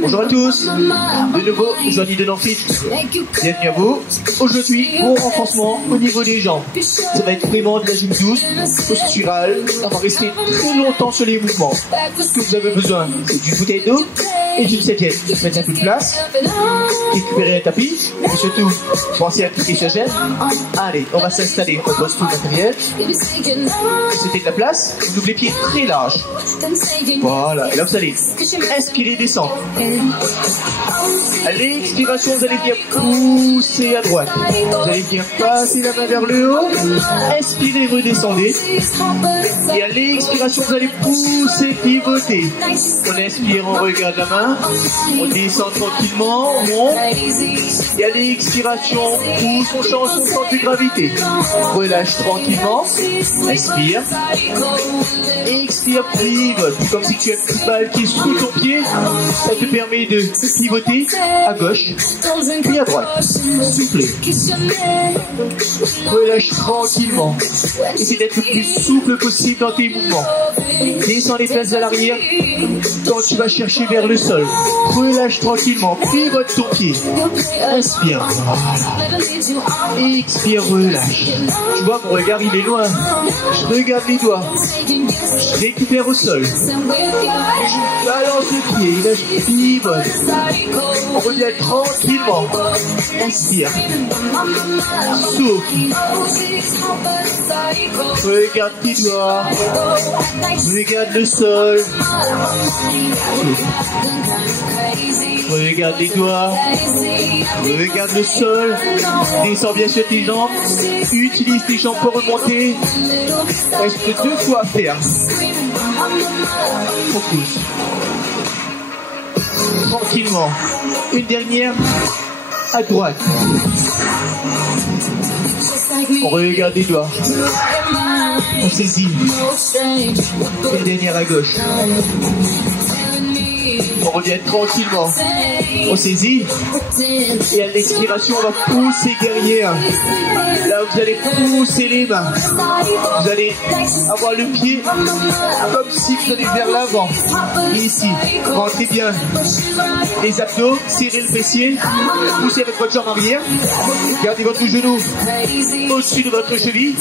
Bonjour à tous, de nouveau Johnny de Nanfit, bienvenue à vous. Aujourd'hui, gros renforcement au niveau des jambes. Ça va être vraiment de la gym douce, posturale, on va rester très longtemps sur les mouvements. Ce que vous avez besoin, c'est d'une bouteille d'eau et d'une serviette. Faites un peu de place, récupérez un tapis, et surtout, pensez à appliquer ce geste. Allez, on va s'installer, on pose tout le matériel. C'était de la place, on ouvre les pieds très larges. Voilà, et là vous allez inspirer, descendre. À l'expiration, vous allez bien pousser à droite. Vous allez bien passer la main vers le haut. Inspirez, redescendez. Et à l'expiration, vous allez pousser, pivoter. On inspire, on regarde la main. On descend tranquillement, on monte. Et à l'expiration, pousse, on change son centre de gravité. Relâche tranquillement. Inspire. Expire, pivote. Comme si tu as une petite balle qui est sous ton pied. Ça te permet de pivoter à gauche, puis à droite. Soufflez. Relâche tranquillement. Essaye d'être le plus souple possible dans tes mouvements. Descends les fesses à l'arrière quand tu vas chercher vers le sol. Relâche tranquillement. Pivote ton pied. Inspire. Voilà. Expire, relâche. Tu vois, mon regard, il est loin. Je regarde les doigts. Je récupère au sol. Je balance le pied. Là, je pivote. On revient tranquillement. Inspire. Souffle. Regarde tes doigts. Regarde le sol. Regarde les doigts. Regarde le sol. Descends bien sur tes jambes. Utilise tes jambes pour remonter. Reste 2 fois à faire. Focus. Tranquillement. Une dernière à droite. On regarde les doigts. On saisit. Une dernière à gauche. On revient tranquillement. On saisit. Et à l'expiration, on va pousser derrière. Là, vous allez pousser les mains. Vous allez avoir le pied comme si vous allez vers l'avant. Et ici, rentrez bien les abdos, serrez le fessier. Poussez avec votre jambe arrière. Gardez votre genou au-dessus de votre cheville.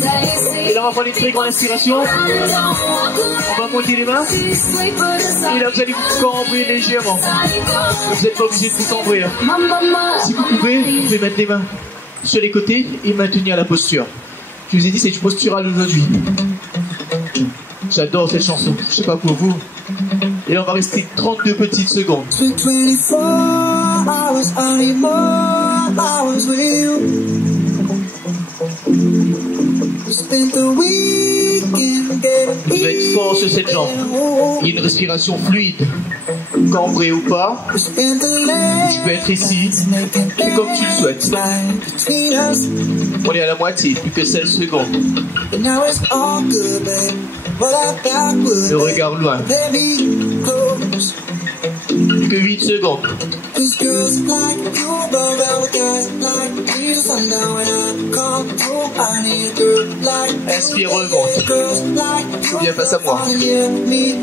Et là, on va prendre une très grande inspiration. On va monter les mains. Et là, vous allez vous cambrer légèrement. Vous n'êtes pas obligé de vous cambrer. Si vous pouvez mettre les mains sur les côtés et maintenir la posture. Je vous ai dit, c'est du postural aujourd'hui. J'adore cette chanson. Je sais pas pour vous. Et là, on va rester 32 petites secondes. Vous devez être fort sur cette jambe. Il y a une respiration fluide. Cambré ou pas, tu peux être ici, et comme tu le souhaites. On est à la moitié, plus que 16 secondes. Le regard loin. Plus que 8 secondes. Inspire, remonte. Viens face à moi.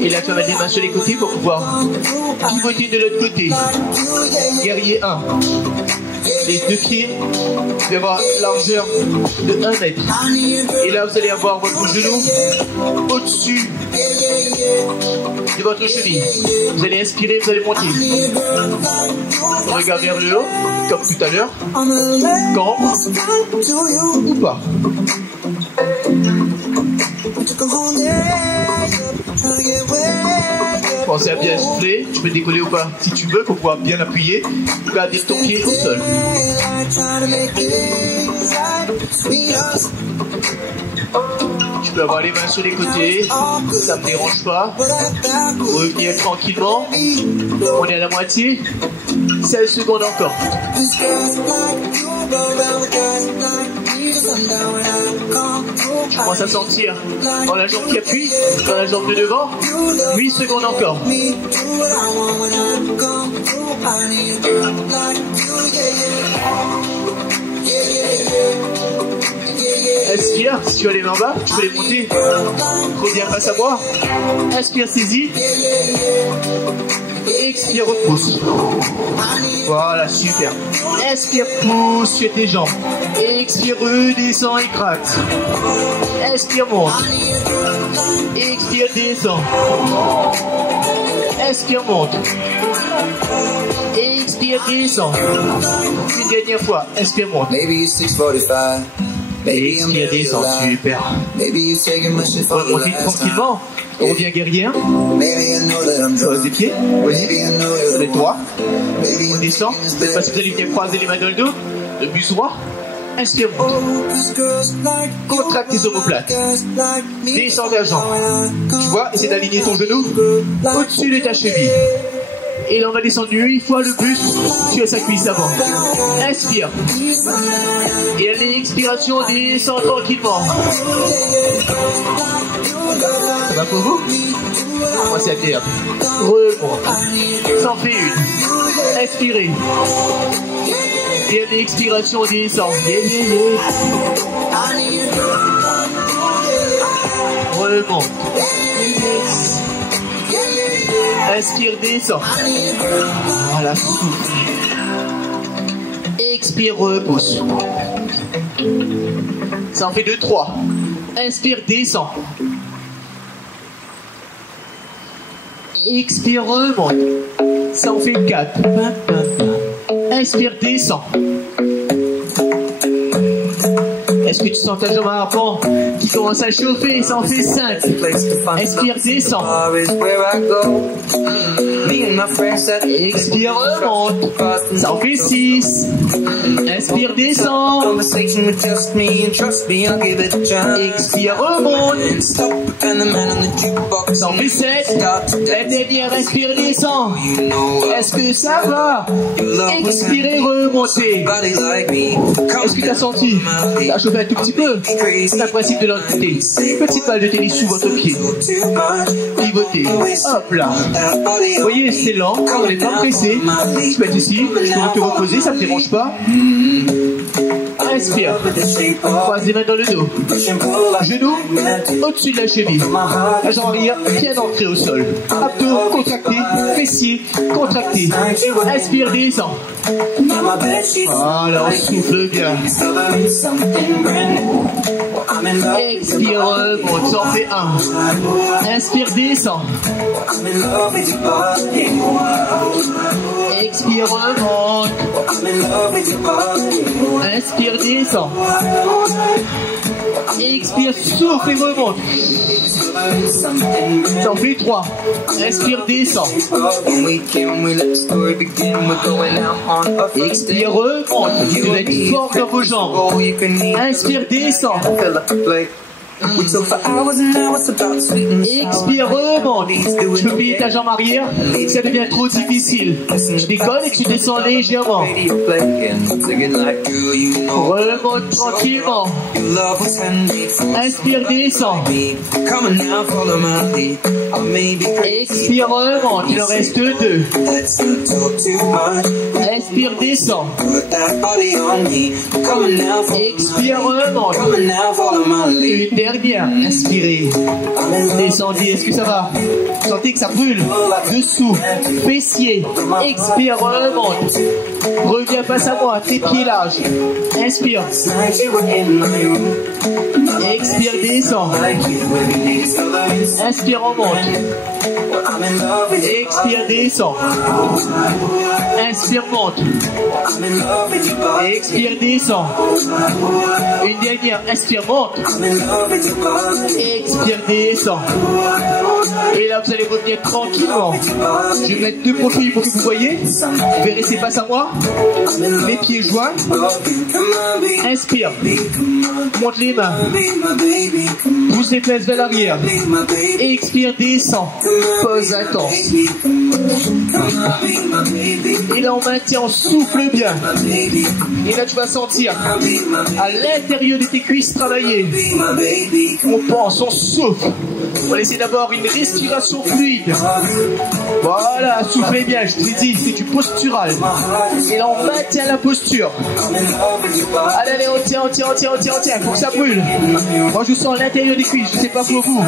Et là, tu vas mettre les mains sur les côtés pour pouvoir pivoter de l'autre côté. Guerrier 1. Les 2 pieds, vous allez avoir une largeur de 1 mètre. Et là, vous allez avoir votre genou au-dessus de votre cheville. Vous allez inspirer, vous allez monter. Regardez vers le haut, comme tout à l'heure. Cambre ou pas. Pensez à bien souffler, tu peux décoller ou pas si tu veux pour pouvoir bien appuyer. Gardez ton pied au sol. Tu peux avoir les mains sur les côtés, ça ne me dérange pas. Revenir tranquillement. On est à la moitié. 16 secondes encore. Tu commences à sentir dans la jambe qui appuie, dans la jambe de devant. 8 secondes encore. Inspire, si tu as les mains en bas, tu peux les monter. Reviens face à moi. Inspire, saisis. Expire, repousse. Voilà, super. Expire, pousse sur tes jambes. Expire, redescends, écrase. Expire, monte. Expire, descends. Expire, monte. Expire, descends. Une dernière fois. Expire, monte. Expire, descends, super. Remonte vite tranquillement. On revient guerrière. Pose des pieds. Vas-y. Lève-toi. On descend. Cette fois-ci, vous allez bien croiser les mains dans le dos. Le buste droit. Inspire. Contracte tes omoplates. Descends ta jambe. Tu vois, essaie d'aligner ton genou au-dessus de ta cheville. Et là, on va descendre 8 fois le buste sur sa cuisse avant. Inspire. Et à l'expiration, descend tranquillement. Ça va pour vous? Moi, c'est agréable. Remonte. Ça en fait une. Inspirez. Et à l'expiration, descend. Remonte. Inspire, descend. Voilà, souffle. Expire, repousse. Ça en fait 2, 3. Inspire, descend. Expire, remonte. Ça en fait 4. Inspire, descend. Est-ce que tu sens ta jambe avant qui commence à chauffer? Ça en fait 5. Inspire, descend. Expire, remonte. Ça en fait 6. Inspire, descend. Expire, remonte. Ça en fait 7. La dernière, inspire, descend. Est-ce que ça va? Expirez, remontez. Est-ce que tu as senti? Tu as chauffé un tout petit peu. C'est le principe de l'entité. Petite balle de tennis sous votre pied. Pivotez. Hop là. Vous voyez, c'est lent. On n'est pas pressé. Je peux être ici. Je peux te reposer. Ça ne te dérange pas. Inspire. Croise les mains dans le dos. Genoux au-dessus de la cheville. La jambe arrière bien ancrée au sol. Abdos contractés. Fessiers contractés. Inspire, descend. Voilà, on souffle bien. Expire, remonte. Ça en fait 1. Inspire, descend. Expire, remonte. Inspire, descend. Expire, souffle et remonte. Ça en fait 3. Inspire, descend. Expire, remonte. Vous devez être fort dans vos jambes. Inspire, descend. Expire, remonte. Tu peux plier ta jambe arrière, ça devient trop difficile. Je décolle et tu descends légèrement. Remonte tranquillement. Inspire, descend. Expire, remonte. Il en reste 2. Inspire, descend. Expire, remonte. Une dernière. Inspirez. Descendez. Est-ce que ça va? Sentez que ça brûle. Dessous. Fessiers. Expire, remonte. Reviens face à moi. Tes pieds larges. Inspire. Expire, descend. Inspire, remonte. Expire, descend. Inspire, monte. Expire, descend. Une dernière. Inspire, monte. Expire, descend. Et là, vous allez revenir tranquillement. Je vais mettre 2 profils pour que vous voyez. Vous verrez, c'est face à moi. Les pieds joints. Inspire. Monte les mains. Pousse les fesses vers l'arrière. Expire, descend. Pause intense. Et là, on maintient, on souffle bien. Et là, tu vas sentir à l'intérieur de tes cuisses travailler. On pense, on souffle. On va essayer d'abord une respiration fluide. Voilà, soufflez bien, je te dis, c'est du postural. Et là, on maintient la posture. Allez, allez, on tient, faut que ça brûle. Moi, je sens l'intérieur des cuisses, je sais pas pour vous.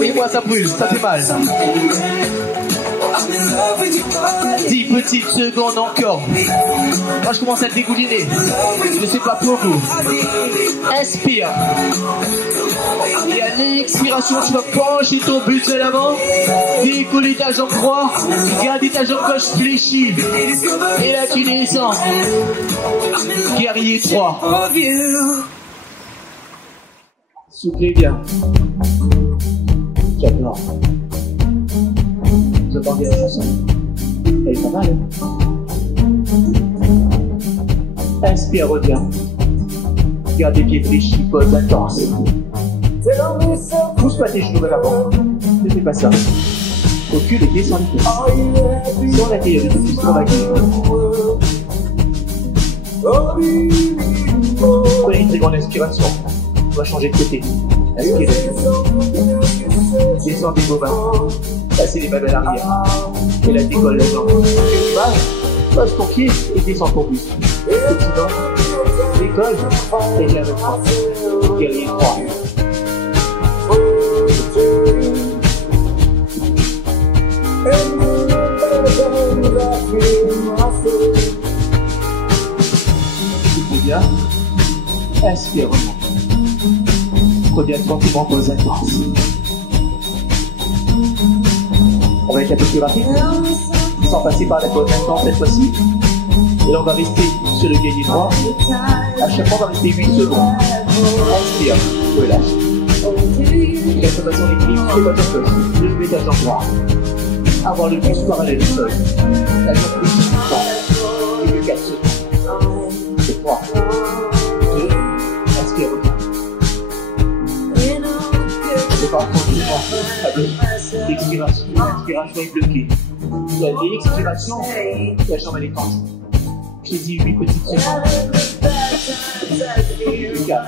Mais moi, ça brûle, ça fait mal. 10 petites secondes encore. Moi, je commence à dégouliner. Je sais pas pour vous. Inspire. Et à l'expiration, tu vas pencher ton buste à l'avant. Décoller ta jambe droite. Garder ta jambe gauche fléchie. Et là, tu descends. Guerrier 3. Soufflez bien. J'adore. Vous entendez la chanson? Elle est pas mal. Inspire, reviens. Garde les pieds fléchis, pose intense. Pousse pas tes genoux vers l'avant. Ne fais pas ça. Recule et descends les pieds. Sur l'intérieur du cuisse, sur la cuisse. Prenez une très grande inspiration. On va changer de côté. Inspirez. Descendez vos mains. Passez les mains à l'arrière. Et là, décolle la jambe. Pose ton pied et descends ton buste. Sinon, décolle et viens avec moi. Guerrier 3. Soufflez bien. Inspire, remonte. Reviens tranquillement pour les intenses. On va être un peu plus rapide, sans passer par la pause intense cette fois-ci. Et là, on va rester sur le guerrier 3. À chaque fois, on va rester 8 secondes. Inspire, relâche. Conservation d'équilibre, c'est pas ton gauche. Levez ta jambe droite. Avoir le buste parallèle au sol. La jambe gauche qui et que 4 secondes. C'est 3, 2, inspire, c'est pas tranquillement. L'expiration, l'inspiration est bloquée. L'expiration, la jambe elle est tendue. J'ai dit 8 petites secondes. 4,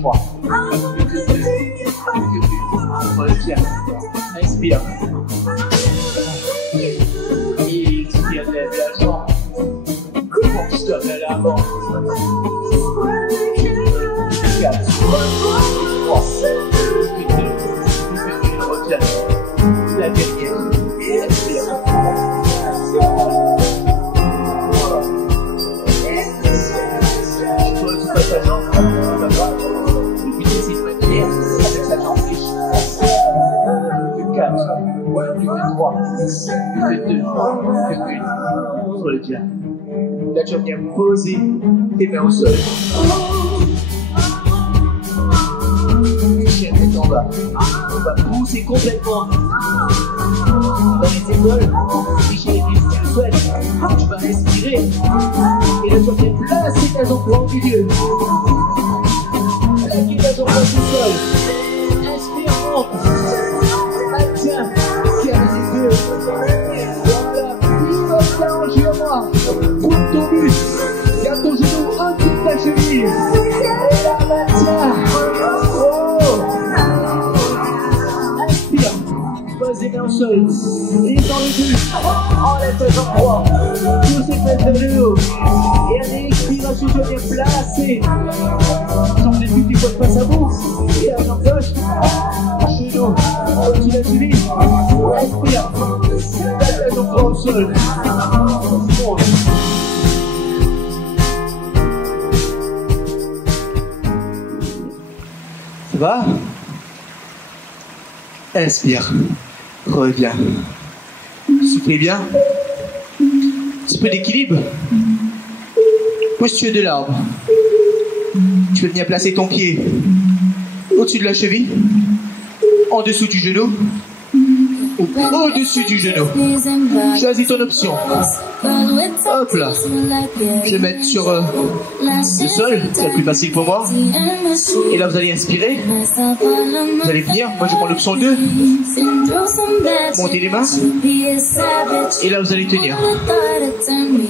3, 2, retiens. Inspire. Expire, lève la jambe. Stop vers l'avant. 4, 3, 2, retiens. La dernière. Inspire. Ta jambe, ta droite, et puis essayer de maintenir avec sa jambe riche. Plus que 4, plus que 3, plus que 2, plus que 1. Sur le dia. Là, tu vas bien poser tes mains au sol. Chien tête en bas. On va pousser complètement dans les épaules. Ficher les pieds si tu le souhaites. Tu vas respirer. Et là, tu vas bien placer ta jambe droite au milieu. Attaquez ta jambe droite au sol. Inspire, monte. Maintiens. Serre les épaules. Voilà. Pivote ta hanche vers moi. Pointe ton buste. Garde ton genou en dessous de ta cheville. Et là, maintiens. Pose les mains au sol, et dans le buste, enlève ta jambe droite, pousse les fesses vers le haut, et à l'expiration, tu vas bien placer, jambe des buts qui ne pas sa bouffe, et la jambe gauche, genou, au-dessus de la cheville, inspire, lâche la jambe droite au sol, monte. Ça va? Inspire. Reviens. Soufflez bien. Un petit peu d'équilibre. Posture de l'arbre. Tu peux venir placer ton pied au-dessus de la cheville, en dessous du genou, ou au-dessus du genou. Choisis ton option. Hop là. Je vais mettre sur le sol, c'est le plus facile pour moi. Et là, vous allez inspirer. Vous allez venir. Moi, je prends l'option 2. Montez les mains. Et là, vous allez tenir.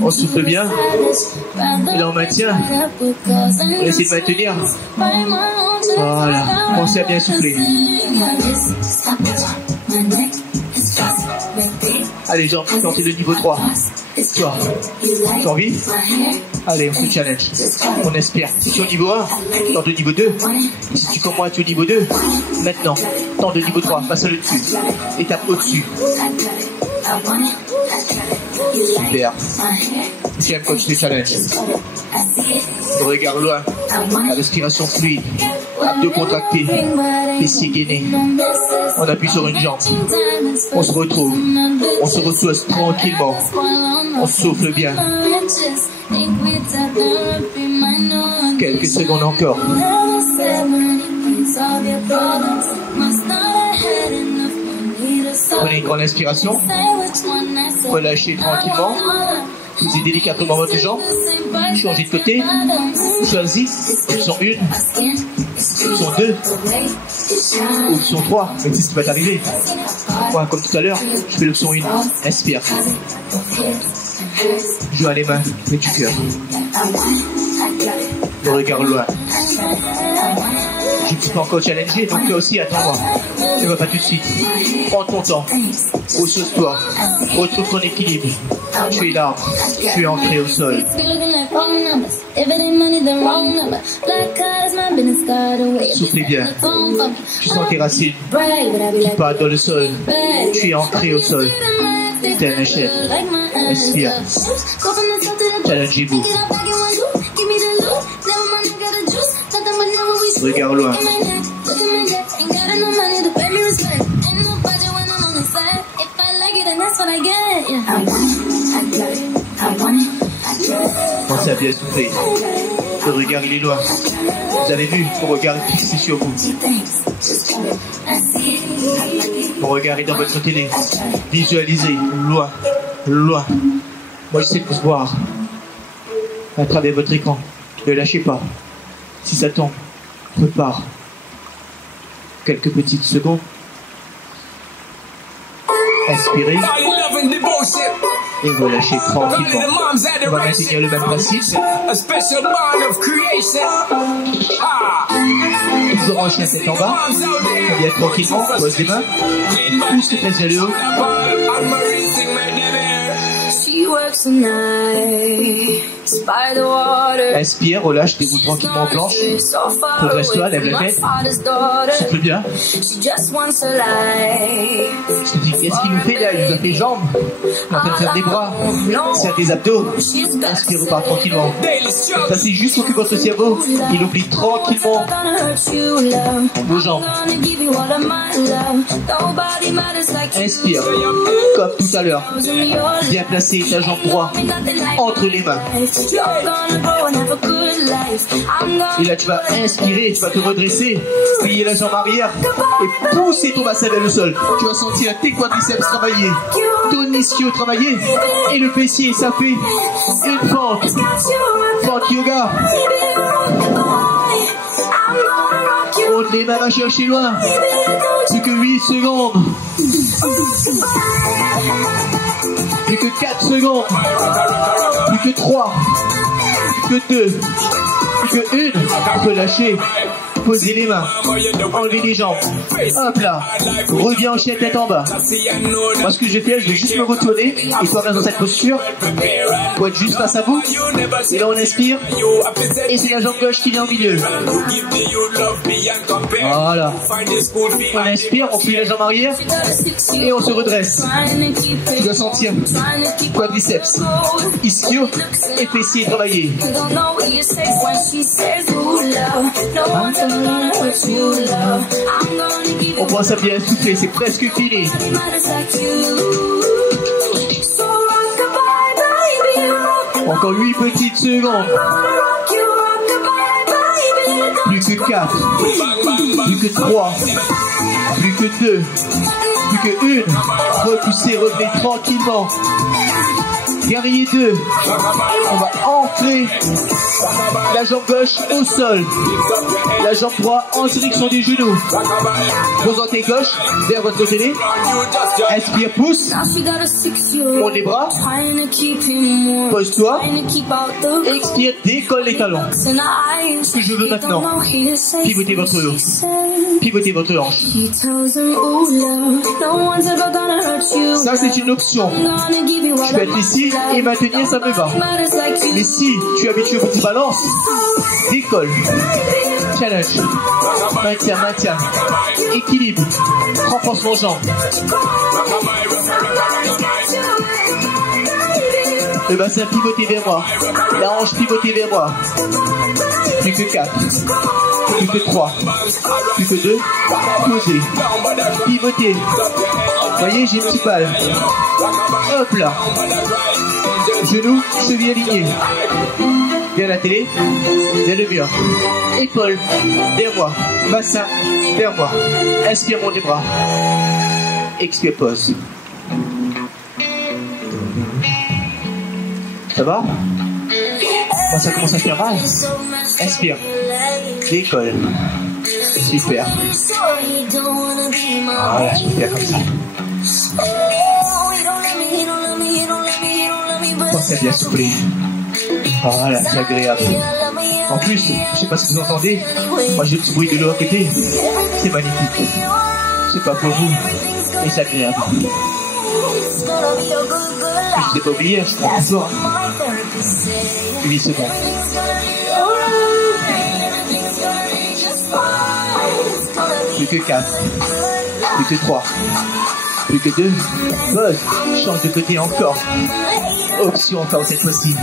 On souffle bien. Et là, on maintient. On essaie de maintenir. Voilà, pensez à bien souffler. Allez, jambes, tentez le niveau 3. Toi, tu as envie? Allez, on se challenge. On espère. Si tu es au niveau 1, tente le niveau 2. Et si tu comme moi, tu es au niveau 2, maintenant, tente le niveau 3, passe le dessus. Étape au-dessus. Super. Tiens, quand tu te challenge. Le regard loin, la respiration fluide, abdos contractés, fessiers gainés. On appuie sur une jambe. On se retrouve. On se repose tranquillement. On souffle bien. Quelques secondes encore. Prenez une grande inspiration. Relâchez tranquillement. Posez délicatement votre jambe. Changez de côté. Choisis. Option 1. Option 2. Option 3. Même si ça va t'arriver. Moi, comme tout à l'heure, je fais l'option 1. Inspire. Joue à les mains et du cœur. Le regard loin. Je ne suis pas encore challengé, donc toi aussi, attends-moi. Ne va pas tout de suite. Prends ton temps. Repose-toi. Retrouve ton équilibre. Tu es là. Tu es ancré au sol. Soufflez bien. Tu sens tes racines qui partent dans le sol. Tu es ancré au sol. Tel un chef. Respire. Challengez-vous. Regarde loin. Pensez à bien souffler. Le regard il est loin. Vous avez vu, mon regard est fixé sur vous. Mon regard est dans votre télé. Visualisez, loin, loin. Moi je sais vous voir à travers votre écran. Ne lâchez pas. Si ça tombe, repart. Quelques petites secondes. Inspirez. Et relâchez tranquillement. On va maintenir le même principe. Vous branchez la tête en bas. Bien tranquillement. Pose les mains. Pousse les fesses vers le haut. Inspire, relâche, déroule tranquillement en planche. Redresse-toi, lève la tête. Souffle bien. Je te dis, qu'est-ce qu'il nous fait là? Il nous a fait les jambes. Il est en train de faire des bras. Serre tes abdos. Inspire, repart tranquillement. Ça c'est juste pour que votre cerveau, il oublie tranquillement vos jambes. Inspire, comme tout à l'heure. Bien placer ta jambe droite entre les mains. Et là tu vas inspirer, tu vas te redresser, plier la jambe arrière et pousser ton bassin vers le sol. Tu vas sentir tes quadriceps travailler, ton ischio travailler et le fessier, ça fait une fente. Fente yoga. Monte les mains, va chercher loin. Plus que 8 secondes. Plus que 4 secondes. Plus que 3. Plus que 2. Plus que 1. Relâchez. Posez les mains. Enlevez les jambes. Hop là. Reviens en chien tête en bas. Moi ce que je vais faire, je vais juste me retourner et toi reste dans cette posture. Pour être juste face à vous. Et là on inspire. Et c'est la jambe gauche qui vient au milieu. Voilà. On inspire, on plie la jambe arrière. Et on se redresse. Tu dois sentir quadriceps, ischio et fessier travailler. On pense à bien souffler, c'est presque fini. Encore 8 petites secondes. Plus que 4. Plus que 3. Plus que 2. Plus que 1. Repoussez, revenez tranquillement. Guerrier 2. On va ancrer la jambe gauche au sol. La jambe droite en direction des genoux. Posez gauche vers votre télé. Inspire, pousse. Monte les bras. Pose-toi. Expire, décolle les talons. Ce que je veux maintenant, pivotez votre dos. Pivotez votre hanche. Ça, c'est une option. Je peux être ici et maintenir, ça me va. Mais si tu es habitué aux petites balances, décolle. Challenge. Maintiens. Équilibre. Renforcement jambes. Le bassin pivoté vers moi. La hanche pivotée vers moi. Plus que 4. Plus que 3. Plus que 2. Posez. Pivotez. Voyez, j'ai une petite balle. Hop là. Genoux, cheville alignée. Vers la télé. Vers le mur. Épaules. Vers moi. Bassin. Vers moi. Inspire, monte les bras. Expire, pose. Ça va? Quand ça commence à faire mal, inspire, décolle. Super. Voilà, super comme ça. Pensez à bien souffler. Voilà, c'est agréable. En plus, je sais pas ce que vous entendez, moi j'ai le petit bruit de l'eau à côté. C'est magnifique. C'est pas pour vous, mais c'est agréable. Je t'ai pas oublié, je prends plus fort. 8 secondes. Plus que 4. Plus que 3. Plus que 2. Pause. Change de côté encore. Option encore cette fois-ci.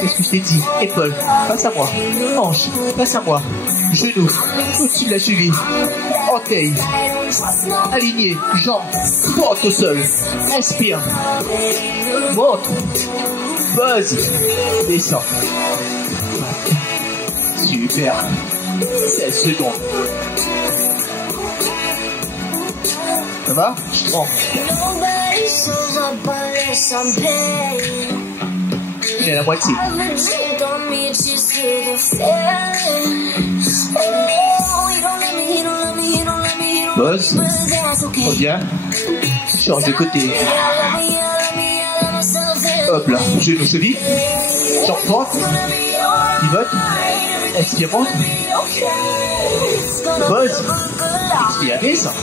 Qu'est-ce que je t'ai dit? Épaule, face à moi. Hanche, face à moi. Genou, au-dessus de la cheville. Orteil. Aligné. Jambes. Porte au sol. Inspire. Monte. Pause. Descends. Super. 16 secondes. Ça va? Je prends. Il est à la moitié. Pause. Reviens. Change de côté. Hop là. Genou, cheville. Jambe droite. Pivote. Expire, monte. Pause. Expire, descend.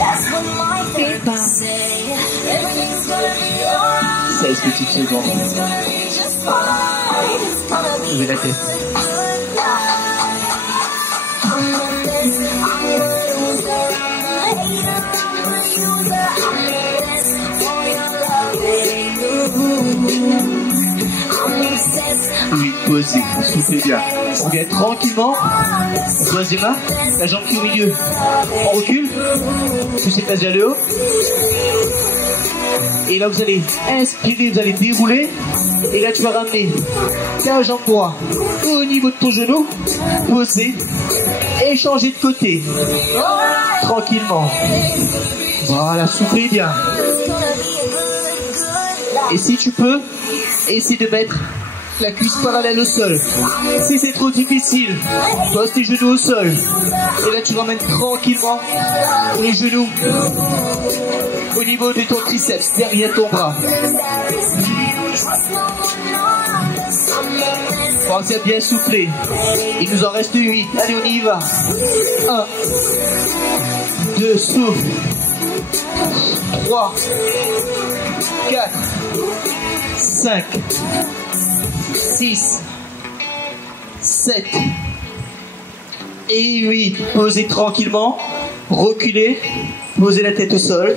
16 petites secondes. Levez la tête. Oui, posez, soufflez bien. On vient tranquillement. On pose les mains, la jambe qui est au milieu. On recule. Poussez place vers le haut. Et là, vous allez inspirer, vous allez dérouler. Et là, tu vas ramener ta jambe droite au niveau de ton genou. Poser. Et changer de côté. Tranquillement. Voilà, soufflez bien. Et si tu peux, essaie de mettre la cuisse parallèle au sol. Si c'est trop difficile, pose tes genoux au sol. Et là, tu ramènes tranquillement les genoux au niveau de ton triceps, derrière ton bras. Pensez à bien souffler. Il nous en reste 8. Allez, on y va. 1, 2, souffle. 3, 4, 5, 6, 7 et 8. Posez tranquillement. Reculez. Posez la tête au sol.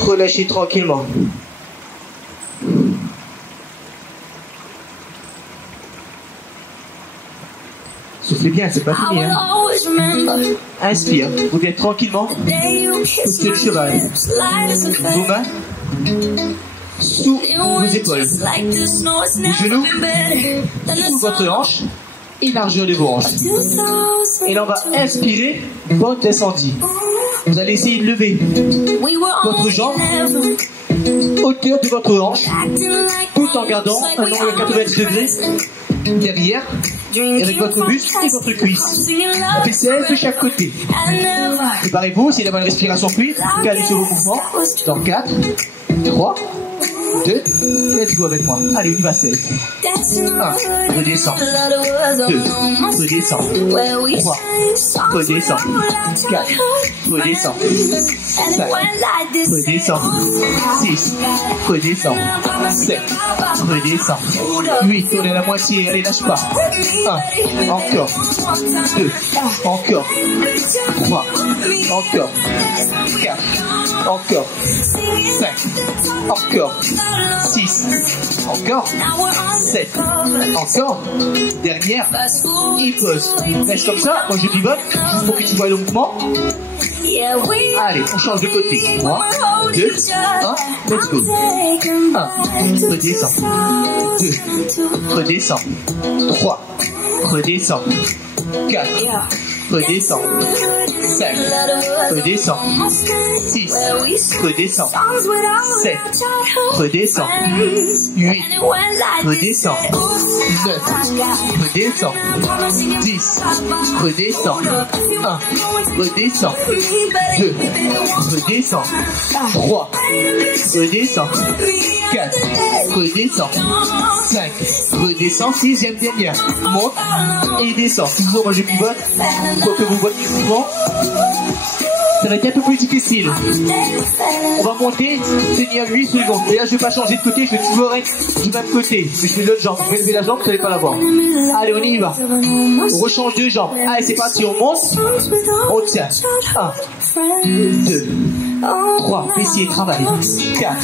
Relâchez tranquillement. Soufflez bien, c'est pas fini. Hein. Inspire. Reviens tranquillement. Poussez le cheval. Vos mains sous vos épaules. Vos genoux sous votre hanche et largeur de vos hanches. Et là, on va inspirer votre descendie. Vous allez essayer de lever votre jambe, hauteur de votre hanche, tout tout en gardant un angle à 90 degrés derrière, avec votre buste et votre cuisse. La faisselle de chaque côté. Préparez-vous, essayez d'avoir une respiration fluide, calez sur vos mouvements. Dans 4, 3, 2, let's go avec moi. Allez, on y va, 16. 1, redescends. 2, redescends. 3, redescends. 4, redescends. 5, redescends. 6, redescends. 7, redescends. 8, tournez à la moitié, allez, lâche pas. 1, encore. 2, encore. 3, encore. 4, encore. 5, encore. 6, encore. 7, encore. Dernière, il pose. Reste comme ça, moi je pivote, juste pour que tu vois le mouvement. Allez, on change de côté. 3, 2, 1, let's go. 1, redescends. 2, redescends. 3, redescends. 4, redescends. 5, redescends. 6, redescends. 7, redescends. 8, redescends. 9, redescends. 10, redescends. 1, redescends. 2, redescends. 3, redescends. 4, redescends. 5, redescends. 6e dernière. Monte et descends. Toujours moi je pivote pour que vous voyez souvent. Ça va être un peu plus difficile. On va monter, tenir 8 secondes. Et là, je ne vais pas changer de côté, je vais toujours être du même côté. Mais je fais l'autre jambe. Je vais lever la jambe, vous n'allez pas la voir. Allez, on y va. On rechange de jambe. Allez, c'est parti, on monte. On tient. 1, 2, 3, fessiers, travail. 4,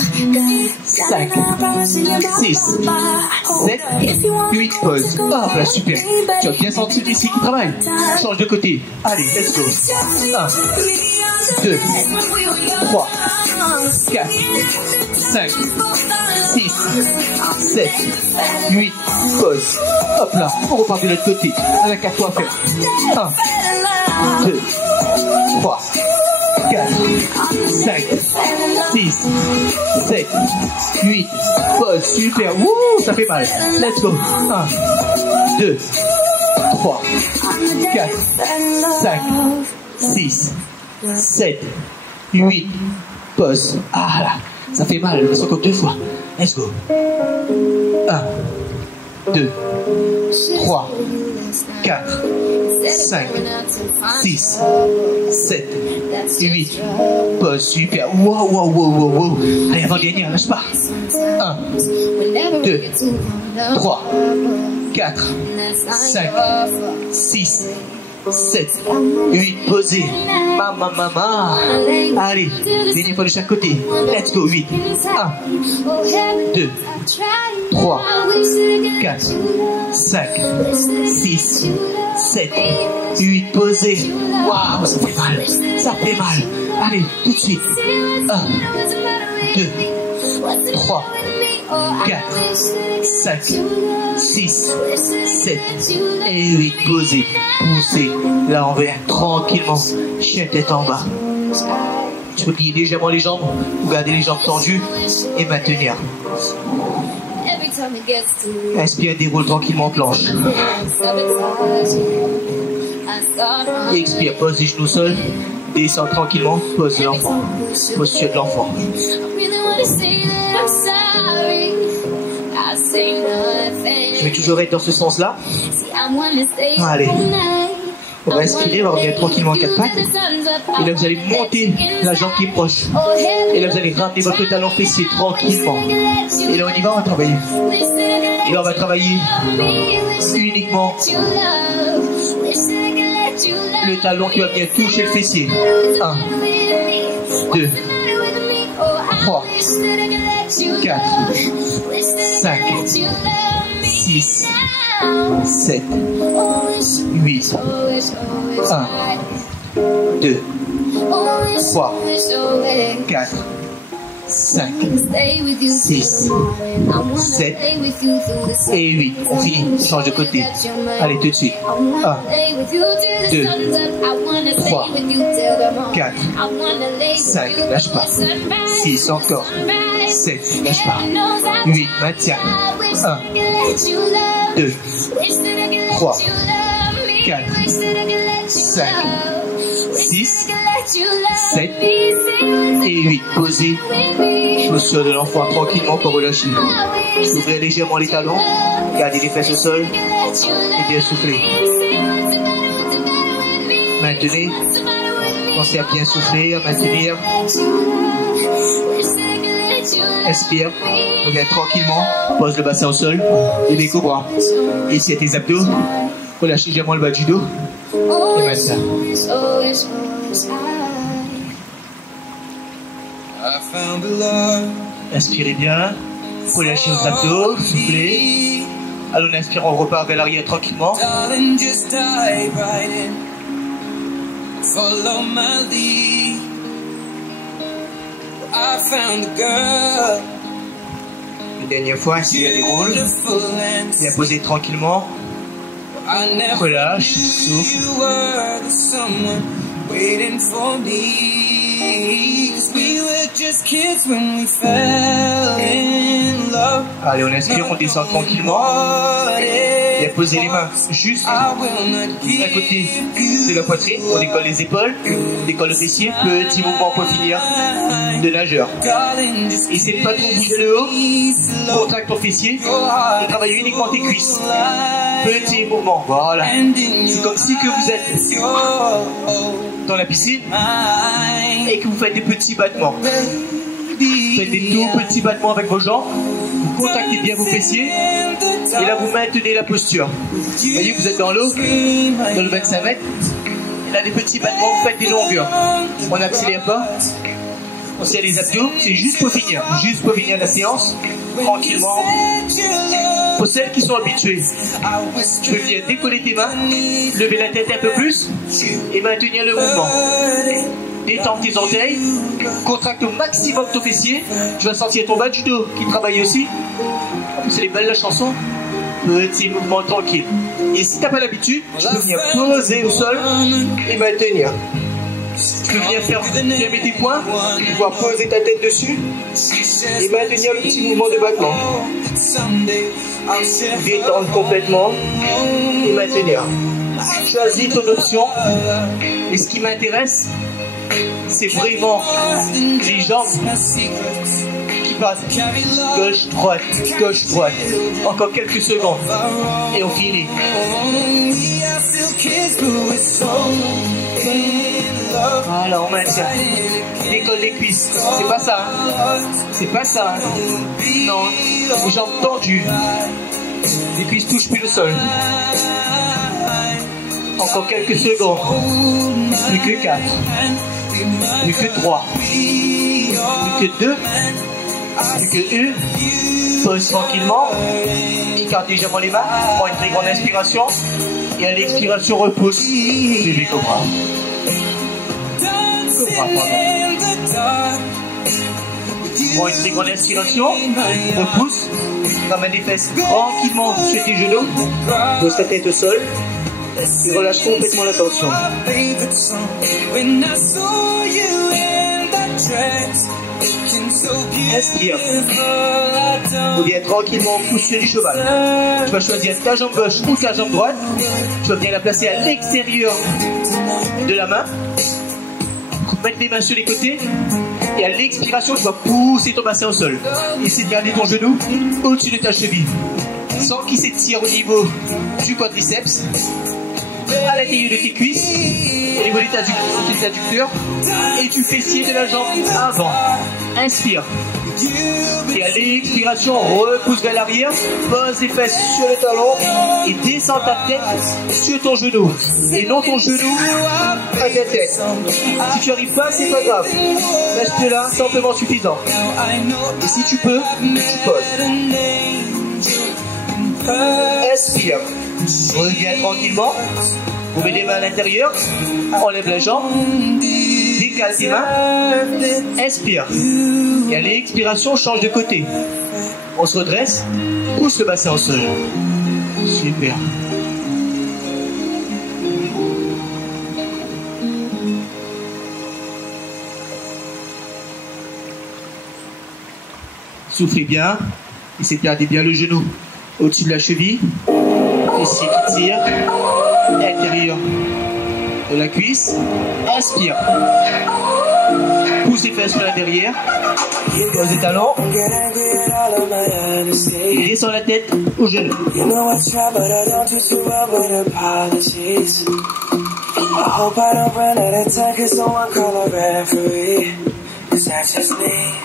5, 6, 7, 8, pause. Hop là, super. Tu as bien senti le fessier qui travaille. Change de côté. Allez, let's go. 1, 2, 3, 4, 5, 6, 7, 8, pause. Hop là, on repart de l'autre côté. Avec à toi à faire. 1, 2, 3, 4, 5, 6, 7, 8, pause, super, wouh, ça fait mal. Let's go. 1, 2, 3, 4, 5, 6, 7, 8, pause. Ah là, ça fait mal, c'est comme 2 fois. Let's go. 1, 2, 3, 4, 5, 6, 7, 8, pause, super. Wow, wow, wow, wow, wow. Allez, avant-dernière, lâche pas. 1, 2, 3, 4, 5, 6, 7, 8, posez. Maman, maman. Allez, dernière fois de chaque côté. Let's go, 8. 1, 2, 3, 4, 5, 6, 7, 8, posez. Waouh, ça fait mal. Ça fait mal. Allez, tout de suite. 1, 2, 3, 4, 5, 6, 7 et 8. Posez, poussez l'envers tranquillement. Chien tête en bas. Tu peux plier légèrement les jambes ou garder les jambes tendues et maintenir. Inspire, déroule tranquillement planche. Et expire, pose les genoux au sol. Descends tranquillement, pose l'enfant. Posture de l'enfant. Je vais toujours être dans ce sens-là. Allez. On va inspirer, on va revenir tranquillement en 4 pattes. Et là, vous allez monter la jambe qui est proche. Et là, vous allez ramener votre talon fessier tranquillement. Et là, on y va, on va travailler. Et là, on va travailler uniquement le talon qui va venir toucher le fessier. 1, 2, 3, 4, 5, 6, 7, 8, 1, 2, 3, 4, 5, 6, 7 et 8. On finit, change de côté. Allez, tout de suite. 1, 2, 3, 4, 5, lâche pas. 6, encore. 7, lâche pas. 8, maintiens. 1, 2, 3, 4, 5, 6, 7 et 8. Posez. Posture de l'enfant tranquillement pour relâcher. Ouvrez légèrement les talons. Gardez les fesses au sol. Et bien souffler. Maintenez. Pensez à bien souffler, à maintenir. Inspire. Reviens tranquillement. Pose le bassin au sol. Et les cobras. Ici à tes abdos. Relâchez légèrement le bas du dos. Et maintenant. Inspirez bien. Relâchez vos abdos. Soufflez. Alors on inspire, on repart vers l'arrière tranquillement. Follow my lead. I found a girl. Une dernière fois, inspire, déroule. Viens poser tranquillement. Relâche, souffle. Waiting for me. We were just kids when we fell in love. Allez, on inspire, on descend tranquillement. Viens poser les mains juste à côté de la poitrine. On décolle les épaules, on décolle le fessier. Petit mouvement pour finir de nageur. Essaie de pas trop bouger le haut. Contracte ton fessier et travaille uniquement tes cuisses. Petit mouvement, voilà. C'est comme si que vous êtes dans la piscine et que vous faites des petits battements. Vous faites des tout petits battements avec vos jambes. Vous contractez bien vos fessiers. Et là, vous maintenez la posture. Vous voyez, vous êtes dans l'eau, dans le 25 mètres. Et là, des petits battements, vous faites des longueurs. On n'accélère pas. On serre les abdos. C'est juste pour finir. Juste pour finir la séance. Tranquillement. Pour celles qui sont habituées, tu peux venir décoller tes mains, lever la tête un peu plus et maintenir le mouvement. Détends tes orteils, contracte au maximum ton fessier. Tu vas sentir ton bas du dos qui travaille aussi. C'est les belles la chanson. Petit mouvement tranquille. Et si tu n'as pas l'habitude, tu peux venir poser au sol et maintenir. Tu peux venir faire fermer tes poings, pouvoir poser ta tête dessus et maintenir le petit mouvement de battement. Détendre complètement et maintenir. Choisis ton option. Et ce qui m'intéresse, c'est vraiment les jambes qui passent gauche-droite, gauche-droite. Encore quelques secondes. Et on finit. Voilà, on maintient. Décolle les cuisses. C'est pas ça. Hein. C'est pas ça. Hein. Non. Les jambes tendues. Les cuisses touchent plus le sol. Encore quelques secondes. Plus que 4. Plus que 3. Plus que 2. Plus que 1. Pose tranquillement. Écarte légèrement les mains. Prends une très grande inspiration. Et à l'expiration, repousse. Bébé cobra. Prends une très grande inspiration, repousse, ramène les fesses tranquillement sur tes genoux, pose ta tête au sol et relâche complètement la tension. Inspire. Reviens tranquillement au coucher du cheval. Tu vas choisir ta jambe gauche ou ta jambe droite. Tu vas bien la placer à l'extérieur de la main. Mettre les mains sur les côtés et à l'expiration tu vas pousser ton bassin au sol. Essaie de garder ton genou au-dessus de ta cheville sans qu'il s'étire au niveau du quadriceps, à l'intérieur de tes cuisses, au niveau des adducteurs et du fessier de la jambe avant. Inspire. Et à l'expiration, repousse vers l'arrière, pose les fesses sur le talon et descends ta tête sur ton genou. Et non ton genou à ta tête. Si tu n'y arrives pas, c'est pas grave. Reste là, simplement suffisant. Et si tu peux, tu poses. Inspire. Reviens tranquillement. Vous mettez les mains à l'intérieur. Enlève la jambe. Décale tes mains. Inspire. Et à l'expiration, change de côté. On se redresse. Pousse le bassin au sol. Super. Soufflez bien. Essayez de garder bien le genou au-dessus de la cheville. Ici qui tire. Intérieur de la cuisse. Inspire. Pousse les fesses vers derrière. Pose les talons. Et descends la tête au genou.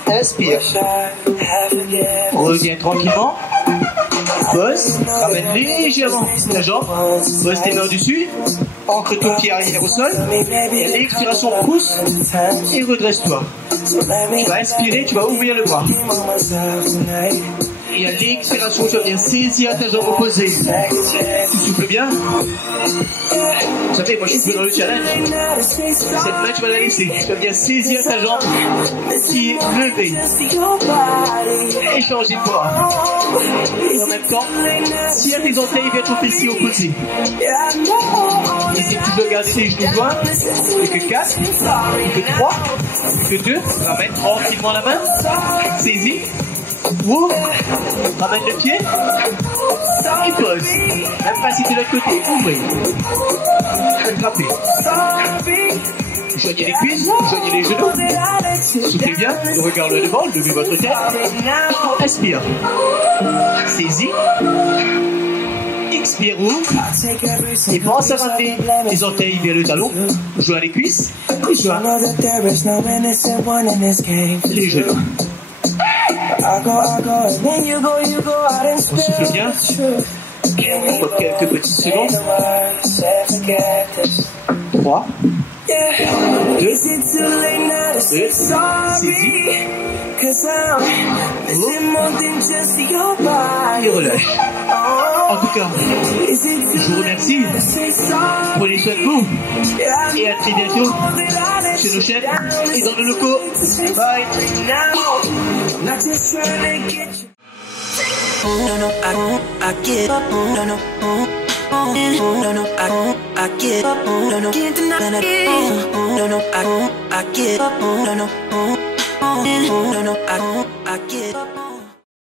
Inspire. Reviens tranquillement. Pose. Ramène légèrement la jambe. Pose tes mains au-dessus. Ancre ton pied arrière au sol. Et à l'expiration, pousse et redresse-toi. Tu vas inspirer, tu vas ouvrir le bras. Et à l'expiration, tu vas venir saisir ta jambe opposée. Tu souffles bien. Vous savez, moi je suis dans le challenge. Cette main, tu vas la laisser. Tu vas venir saisir ta jambe qui est levée. Et changer de bras. Et en même temps, si à tes orteils, viens ton fessier opposé. Et si tu veux garder tes genoux joints, plus que 4, plus que 3, plus que 2, ramène tranquillement la main. Saisis. Ouvre, ramène le pied et pose. Même pas si tu es de l'autre côté, ouvrez. Attrapez. Joignez les cuisses, joignez les genoux. Soufflez bien, regardez devant, levez votre tête. Inspire. Saisis. Expire, ouvre. Et pense à ramener les orteils vers le talon. Joins les cuisses et joins les genoux. On souffle bien. Pour quelques petites secondes. 3, 2, 1, saisis. Et relâche. En tout cas, je vous remercie. Prenez soin de vous. Et à très bientôt chez nos chefs et dans nos locaux. Bye. No, no, I get up, no, no, no, no, I get up, no, no, can't deny it, no, no, I get up, no, no, no, no, I get up.